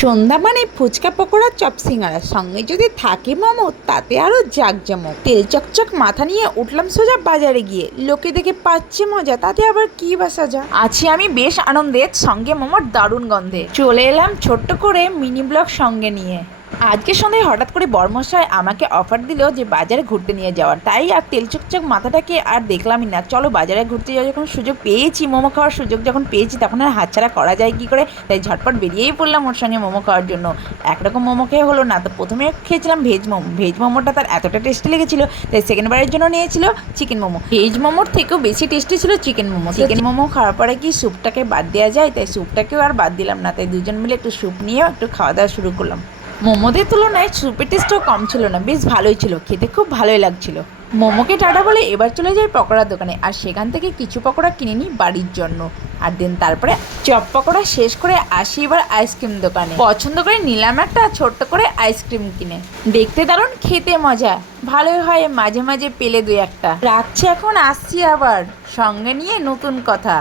সন্ধ্যা মানে ফুচকা পকোড়া চপ সিঙ্গারা সঙ্গে যদি থাকে মোমো তাতে আরও জাঁকজমক। তেল চকচক মাথা নিয়ে উঠলাম সোজা বাজারে গিয়ে, লোকে দেখে পাচ্ছে মজা, তাতে আবার কি বা সাজা। আছি আমি বেশ আনন্দের, সঙ্গে মোমোর দারুণ গন্ধে চলে এলাম ছোট্ট করে মিনি ব্লগ সঙ্গে নিয়ে। আজকে সন্ধ্যায় হঠাৎ করে বর্মশাই আমাকে অফার দিল যে বাজারে ঘুরতে নিয়ে যাওয়ার, তাই আর তেল চকচক মাথাটাকে আর দেখলামই না, চলো বাজারে ঘুরতে যাওয়া। যখন সুযোগ পেয়েছি, মোমো খাওয়ার সুযোগ যখন পেয়েছি, তখন আর হাতছাড়া করা যায় কি করে, তাই ঝটপট বেরিয়েই পড়লাম ওর সঙ্গে মোমো খাওয়ার জন্য। একরকম মোমো খেয়ে হলো না, তো প্রথমে খেয়েছিলাম ভেজ মোমো। ভেজ মোমোটা তার এতটা টেস্টি লেগেছিলো, তাই সেকেন্ড বারের জন্য নিয়েছিল চিকেন মোমো। ভেজ মোমোর থেকেও বেশি টেস্টি ছিল চিকেন মোমো। চিকেন মোমো খাওয়ার পরে কি স্যুপটাকে বাদ দেওয়া যায়, তাই স্যুপটাকেও আর বাদ দিলাম না, তাই দুজন মিলে একটু স্যুপ নিয়েও একটু খাওয়া দাওয়া শুরু করলাম। মোমোদের তুলনায় স্যুপের টেস্টও কম ছিল না, বেশ ভালোই ছিল, খেতে খুব ভালোই লাগছিল। মোমোকে টাটা বলে এবার চলে যাই পকোড়ার দোকানে, আর সেখান থেকে কিছু পকোড়া কিনে নিই বাড়ির জন্য। আর দেন তারপরে চপ পকোড়া শেষ করে আসি এবার আইসক্রিম দোকানে। পছন্দ করে নিলাম একটা ছোট্ট করে আইসক্রিম কিনে। দেখতে দারুণ, খেতে মজা, ভালোই হয় মাঝে মাঝে পেলে দুই একটা। রাখছি এখন, আসছি আবার সঙ্গে নিয়ে নতুন কথা।